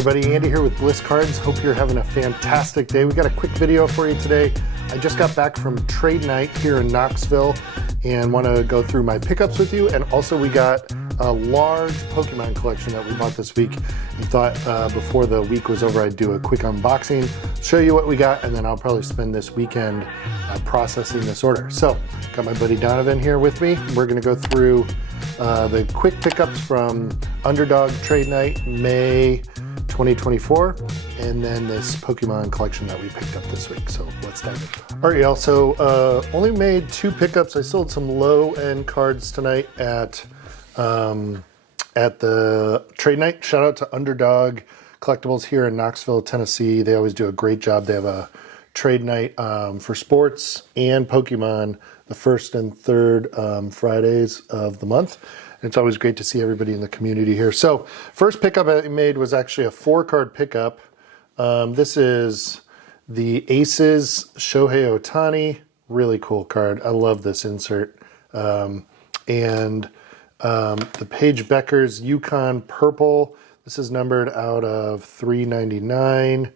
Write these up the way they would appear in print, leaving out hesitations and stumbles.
everybody, Andy here with Bliss Cards. Hope you're having a fantastic day. We got a quick video for you today. I just got back from trade night here in Knoxville and want to go through my pickups with you. And also we got a large Pokemon collection that we bought this week and thought before the week was over I'd do a quick unboxing, show you what we got, and then I'll probably spend this weekend processing this order. So got my buddy Donovan here with me. We're going to go through the quick pickups from Underdog Trade Night May 2024, and then this Pokemon collection that we picked up this week. So let's dive in. All right, y'all. So only made 2 pickups. I sold some low-end cards tonight at the trade night. Shout out to Underdog Collectibles here in Knoxville, Tennessee. They always do a great job. They have a trade night for sports and Pokemon the first and third Fridays of the month. It's always great to see everybody in the community here. So first pickup I made was actually a 4-card pickup. This is the Aces Shohei Ohtani. Really cool card. I love this insert. And the Paige Becker's Yukon Purple. This is numbered out of 399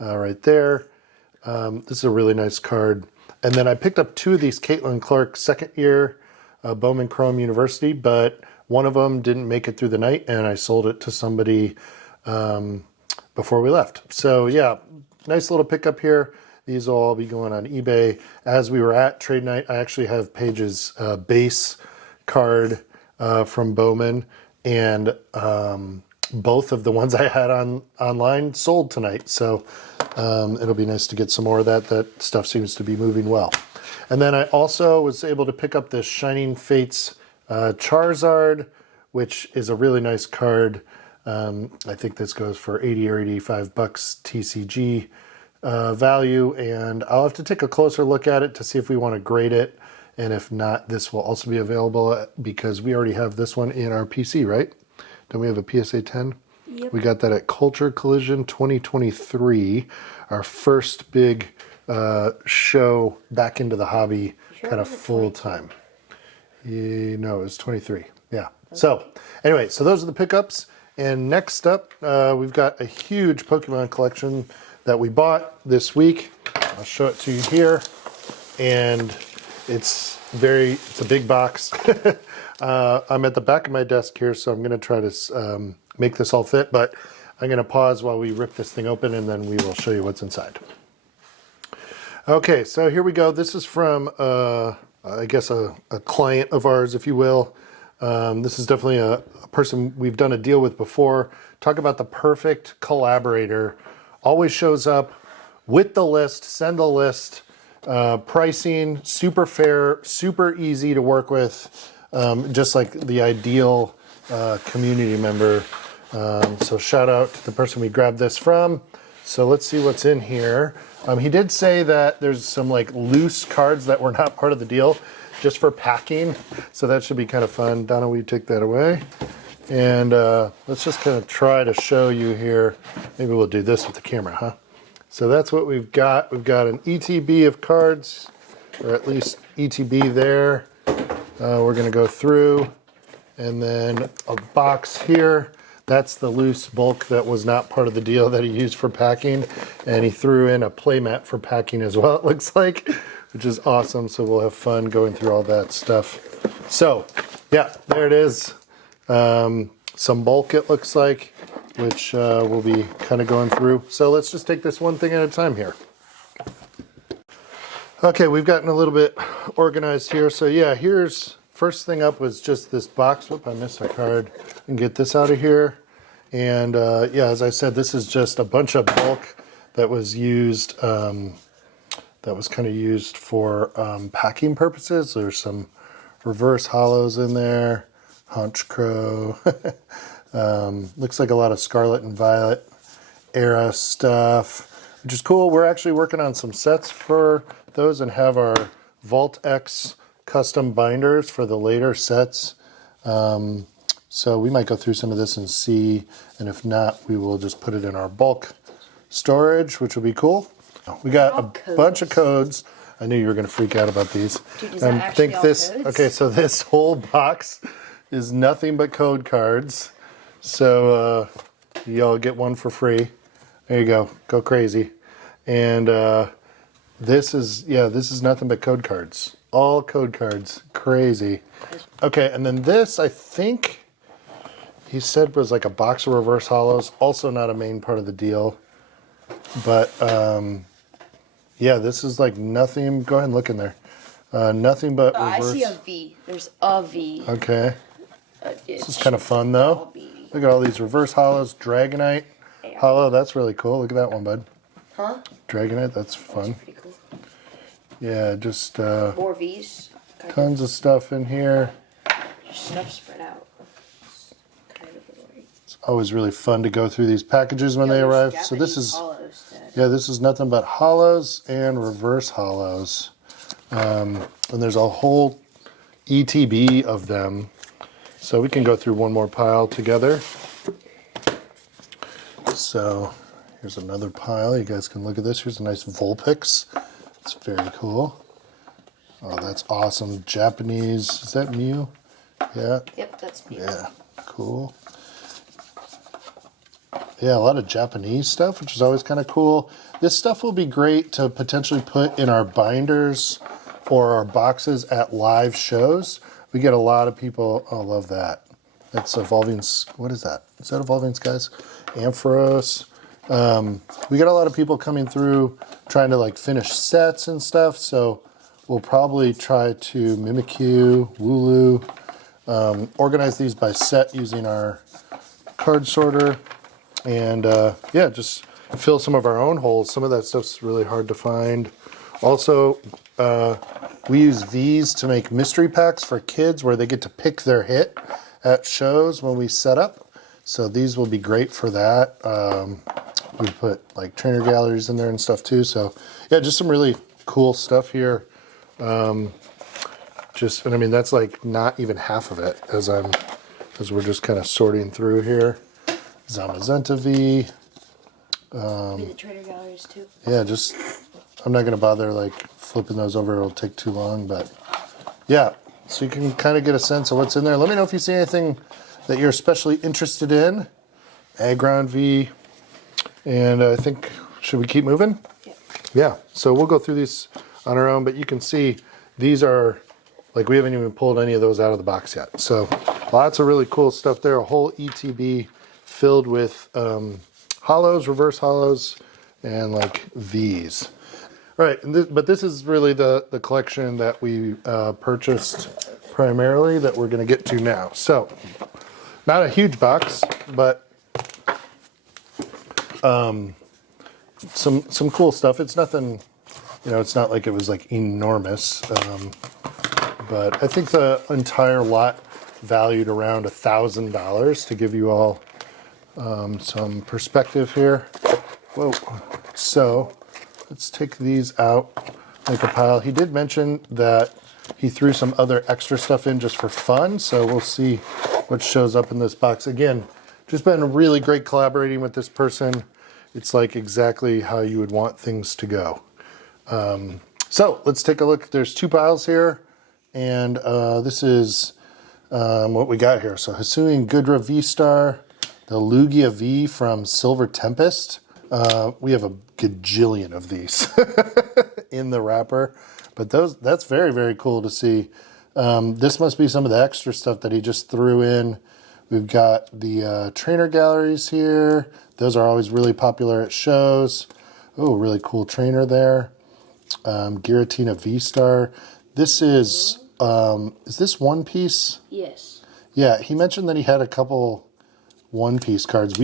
right there. This is a really nice card. And then I picked up 2 of these Caitlin Clark second year Bowman Chrome University, but one of them didn't make it through the night and I sold it to somebody before we left. So yeah, nice little pickup here. These will all be going on eBay. As we were at trade night, I actually have Paige's base card from Bowman, and both of the ones I had online sold tonight. So it'll be nice to get some more of that. That stuff seems to be moving well. And then I also was able to pick up this Shining Fates Charizard, which is a really nice card. I think this goes for 80 or 85 bucks TCG value, and I'll have to take a closer look at it to see if we want to grade it. And if not, this will also be available because we already have this one in our PC, right? Don't we have a PSA 10? Yep. We got that at Culture Collision 2023, our first big show back into the hobby, sure, kind of full time. No, it was 23. Yeah. Okay. So anyway, so those are the pickups. And next up, we've got a huge Pokemon collection that we bought this week. I'll show it to you here. And it's a big box. I'm at the back of my desk here, so I'm going to try to make this all fit, but I'm going to pause while we rip this thing open and then we will show you what's inside. Okay, so here we go. This is from, I guess, a client of ours, if you will. This is definitely a person we've done a deal with before. Talk about the perfect collaborator. Always shows up with the list, send the list. Pricing, super fair, super easy to work with, just like the ideal community member. So shout out to the person we grabbed this from. So let's see what's in here. He did say that there's some like loose cards that were not part of the deal, just for packing. So that should be kind of fun. Donna, will you take that away? And let's just kind of try to show you here. Maybe we'll do this with the camera, huh? So that's what we've got. We've got an ETB of cards, or at least ETB there. We're going to go through, and then a box here. That's the loose bulk that was not part of the deal that he used for packing, and he threw in a playmat for packing as well, it looks like, which is awesome. So we'll have fun going through all that stuff. So yeah, there it is. Some bulk, it looks like, which we'll be kind of going through. So let's just take this one thing at a time here. Okay, we've gotten a little bit organized here. So yeah, first thing up was just this box. Whoop, I missed a card. And get this out of here. And yeah, as I said, this is just a bunch of bulk that was used, that was kind of used for packing purposes. There's some reverse hollows in there, Hunch Crow. Looks like a lot of Scarlet and Violet era stuff, which is cool. We're actually working on some sets for those and have our Vault X custom binders for the later sets. So we might go through some of this and see, and if not, we will just put it in our bulk storage, which will be cool. We got a bunch of codes. I knew you were going to freak out about these. Dude, is that actually all codes? Okay, so this whole box is nothing but code cards. So you'll get one for free. There you go. Go crazy. And this is nothing but code cards. All code cards. Crazy. Okay, and then this, I think he said was like a box of reverse hollows. Also not a main part of the deal. But, yeah, this is like nothing. Go ahead and look in there. Nothing but reverse. I see a V. There's a V. Okay. This is kind of fun, though. Look at all these reverse hollows. Dragonite hollow. That's really cool. Look at that one, bud. Huh? Dragonite. That's fun. That's pretty cool. Yeah, just More V's. tons of stuff in here. Stuff spread out. Kind of annoying. It's always really fun to go through these packages when they arrive. So this is, this is nothing but hollows and reverse hollows. And there's a whole ETB of them. So we can go through one more pile together. So here's another pile. You guys can look at this. Here's a nice Vulpix. It's very cool. Oh, that's awesome. Japanese. Is that Mew? Yeah. Yep, that's Mew. Yeah, cool. Yeah, a lot of Japanese stuff, which is always kind of cool. This stuff will be great to potentially put in our binders or our boxes at live shows. We get a lot of people, oh, love that. That's Evolving, what is that? Is that Evolving Skies? Ampharos. We get a lot of people coming through trying to like finish sets and stuff, so we'll probably try to Mimikyu, Wooloo, organize these by set using our card sorter, and yeah, just fill some of our own holes. Some of that stuff's really hard to find. Also, we use these to make mystery packs for kids where they get to pick their hit at shows when we set up. So these will be great for that. We put like trainer galleries in there and stuff too. So yeah, just some really cool stuff here. And I mean, that's like not even half of it as we're just kind of sorting through here. Zamazenta V. The trainer galleries too. Yeah, just, I'm not going to bother like flipping those over. It'll take too long, but yeah. So you can kind of get a sense of what's in there. Let me know if you see anything that you're especially interested in. Aggron V. And I think, should we keep moving? Yeah. Yeah, so we'll go through these on our own, but you can see these are, like we haven't even pulled any of those out of the box yet. So lots of really cool stuff there. A whole ETB filled with hollows, reverse hollows, and like V's. All right, but this is really the collection that we purchased primarily that we're going to get to now. So, not a huge box, but some cool stuff. It's nothing, you know, it's not like it was like enormous, but I think the entire lot valued around $1,000 to give you all some perspective here. Whoa. So let's take these out, make a pile. He did mention that he threw some other extra stuff in just for fun, so we'll see what shows up in this box. Again, just been really great collaborating with this person. It's like exactly how you would want things to go. So let's take a look. There's two piles here, and this is what we got here. So Hisuian Gudra V-Star, the Lugia V from Silver Tempest. We have a gajillion of these in the wrapper, but that's very, very cool to see. This must be some of the extra stuff that he just threw in. We've got the trainer galleries here. Those are always really popular at shows. Oh, really cool trainer there. Giratina V-Star. This is this One Piece? Yes. Yeah, he mentioned that he had a couple One Piece cards.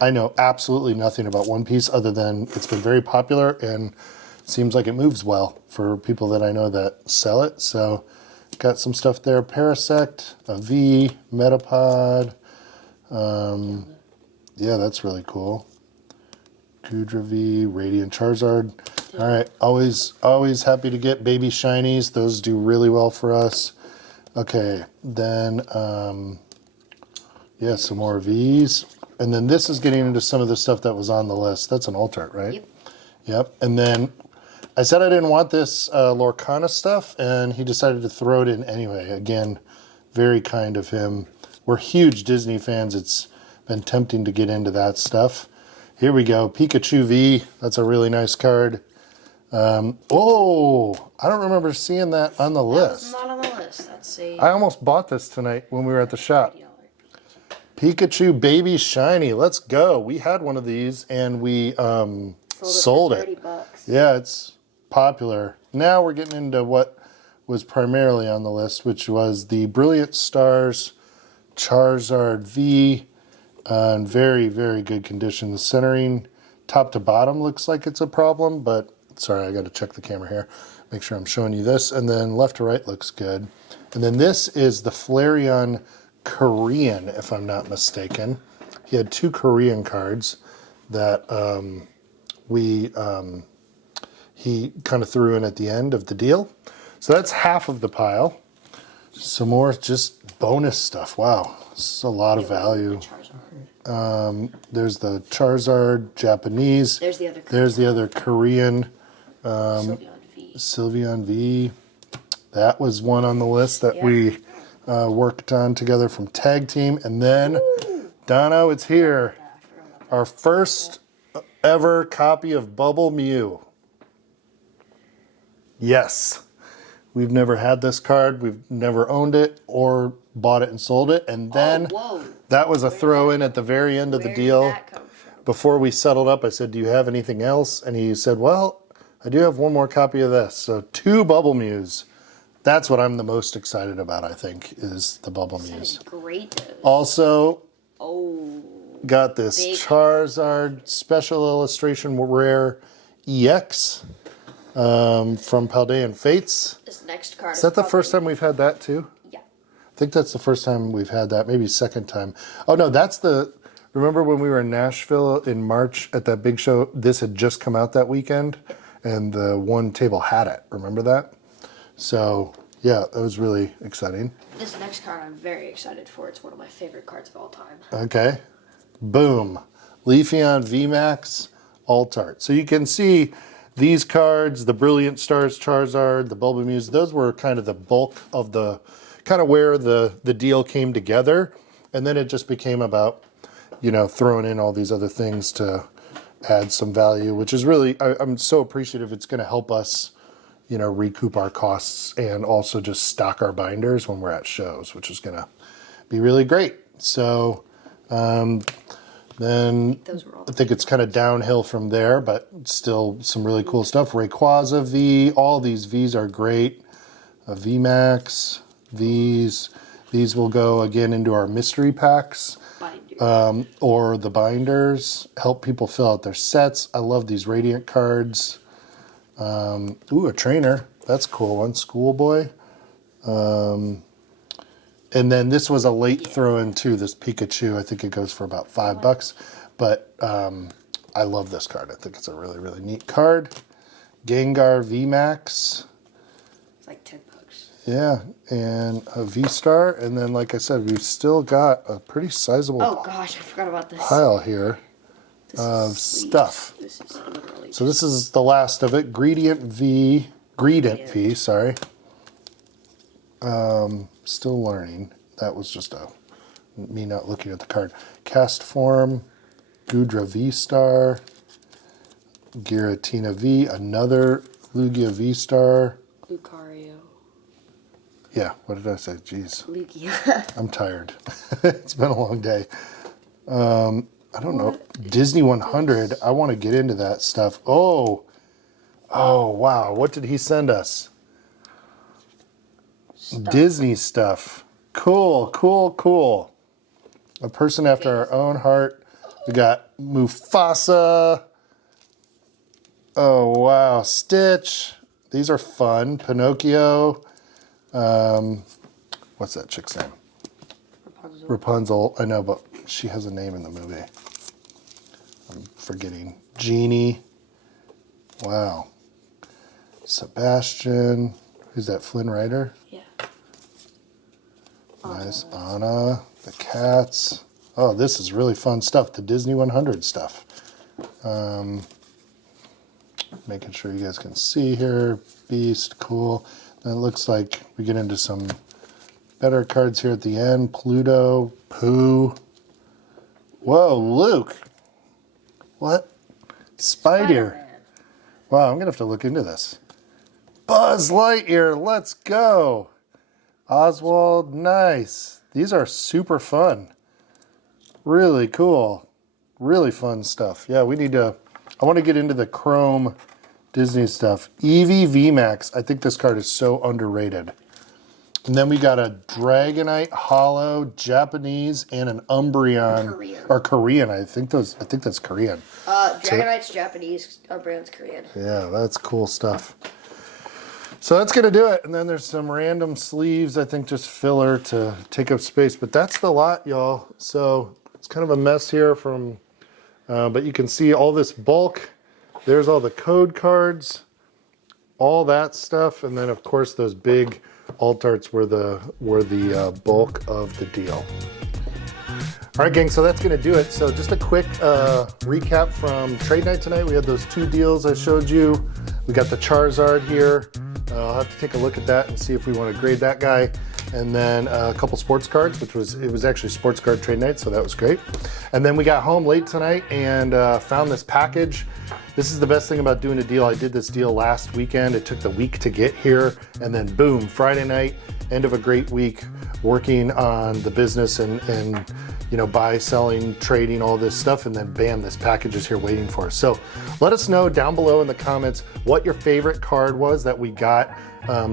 I know absolutely nothing about One Piece other than it's been very popular and seems like it moves well for people that I know that sell it. So got some stuff there. Parasect, a V, Metapod. Yeah, that's really cool. Gudra V, Radiant Charizard. All right, always happy to get baby shinies. Those do really well for us. Okay, then yeah, some more V's. And then this is getting into some of the stuff that was on the list. That's an Altart, right? Yep. Yep. And then I said I didn't want this Lorcana stuff, and he decided to throw it in anyway. Again, very kind of him. We're huge Disney fans. It's been tempting to get into that stuff. Here we go, Pikachu V. That's a really nice card. Oh, I don't remember seeing that on the list. That was not on the list. Let's see. I almost bought this tonight when we were at the shop. Pikachu Baby Shiny. Let's go. We had one of these and we sold it. $30. Yeah, it's popular. Now we're getting into what was primarily on the list, which was the Brilliant Stars Charizard V. In very, very good condition. The centering top to bottom looks like it's a problem, but sorry, I got to check the camera here. Make sure I'm showing you this. And then left to right looks good. And then this is the Flareon Korean, if I'm not mistaken. He had 2 Korean cards that he kind of threw in at the end of the deal. So that's half of the pile. Some more just bonus stuff. Wow, this is a lot of value. There's the Charizard Japanese. There's the other Korean. There's the other Korean. Sylveon V. That was one on the list that we worked on together from Tag Team. And then, Dono, it's here. Our first ever copy of Bubble Mew. Yes. We've never had this card. We've never owned it or bought it and sold it. And then that was a throw in at the very end of the deal. Before we settled up, I said, do you have anything else? And he said, well, I do have one more copy of this. So 2 Bubble Mews. That's what I'm the most excited about, I think, is the Bubble Mews. Great. Also, got this Big. Charizard Special Illustration Rare EX from Paldean Fates. This next card Is that the first time we've had that too? Yeah. I think that's the first time we've had that, maybe second time. Oh no, that's the, remember when we were in Nashville in March at that big show, this had just come out that weekend and the one table had it, remember that? So yeah, that was really exciting. This next card I'm very excited for. It's one of my favorite cards of all time. Okay, boom. Leafeon VMAX Alt-Art. So you can see these cards, the Brilliant Stars Charizard, the Bubble Mews, those were kind of the bulk of the, kind of where the deal came together. And then it just became about, you know, throwing in all these other things to add some value, which is really, I'm so appreciative. It's going to help us, you know, recoup our costs and also just stock our binders when we're at shows, which is going to be really great. So, then I think it's kind of downhill from there, but still some really cool stuff. Rayquaza V, all these Vs are great. VMAX, Vs. These will go again into our mystery packs or the binders. Help people fill out their sets. I love these Radiant cards. Ooh, a trainer. That's a cool one. Schoolboy. And then this was a late throw-in too, this Pikachu. I think it goes for about $5. But I love this card. I think it's a really, really neat card. Gengar VMAX. It's like $10. Yeah, and a V-Star. And then, like I said, we've still got a pretty sizable I forgot about this. pile here of stuff. This is literally So this is the last of it. Greedent V, sorry. Still learning. That was just me not looking at the card. Cast Form, Gudra V-Star, Giratina V, another Lugia V-Star. Lucario. Yeah, what did I say? Jeez. Lugia. I'm tired. It's been a long day. I don't know. Disney 100. I want to get into that stuff. Oh, wow. What did he send us? Disney stuff. Cool, cool, cool. A person after our own heart. We got Mufasa. Oh, wow. Stitch. These are fun. Pinocchio. What's that chick's name? Rapunzel. I know, but she has a name in the movie. I'm forgetting. Genie. Wow. Sebastian. Who's that? Flynn Rider? Yeah. Nice. Anna. The cats. Oh, this is really fun stuff. The Disney 100 stuff. Making sure you guys can see here. Beast. Cool. And it looks like we get into some better cards here at the end. Pluto. Pooh. Whoa, Luke. What? Spider. Spider-Man. Wow, I'm going to have to look into this. Buzz Lightyear, let's go. Oswald, nice. These are super fun. Really cool. Really fun stuff. Yeah, we need to... I want to get into the Chrome Disney stuff. Eevee VMAX. I think this card is so underrated. And then we got a Dragonite Hollow, Japanese, and an Umbreon. Korean. Or Korean. I think that's Korean. Dragonite's Japanese, Umbreon's Korean. Yeah, that's cool stuff. So that's going to do it. And then there's some random sleeves, I think just filler to take up space. But that's the lot, y'all. So it's kind of a mess here from... but you can see all this bulk. There's all the code cards. All that stuff. And then, of course, those big alt arts were the bulk of the deal. All right, gang, so that's going to do it. So just a quick recap from trade night tonight. We had those 2 deals I showed you. We got the Charizard here. I'll have to take a look at that and see if we want to grade that guy. And then a couple sports cards, it was actually sports card trade night, so that was great. And then we got home late tonight and found this package. This is the best thing about doing a deal. I did this deal last weekend. It took the week to get here, and then boom, Friday night, end of a great week, working on the business and you know, buy, selling, trading, all this stuff, and then bam, this package is here waiting for us. So let us know down below in the comments what your favorite card was that we got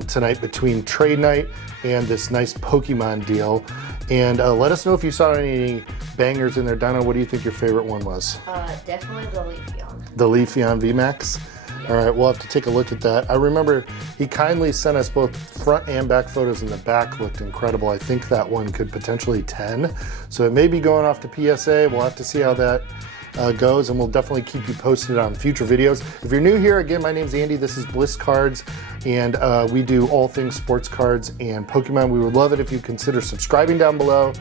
tonight between trade night and this nice Pokemon deal. And let us know if you saw any bangers in there. Donna, what do you think your favorite one was? Definitely the Leafeon. The Leafeon VMAX? All right, we'll have to take a look at that. I remember he kindly sent us both front and back photos, and the back looked incredible. I think that one could potentially 10. So it may be going off to PSA. We'll have to see how that goes, and we'll definitely keep you posted on future videos. If you're new here, again, my name's Andy. This is Bliss Cards, and we do all things sports cards and Pokemon. We would love it if you consider subscribing down below,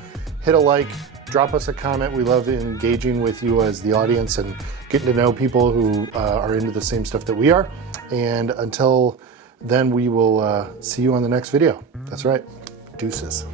hit a like, drop us a comment. We love engaging with you as the audience and getting to know people who are into the same stuff that we are. And until then, we will see you on the next video. That's right. Deuces.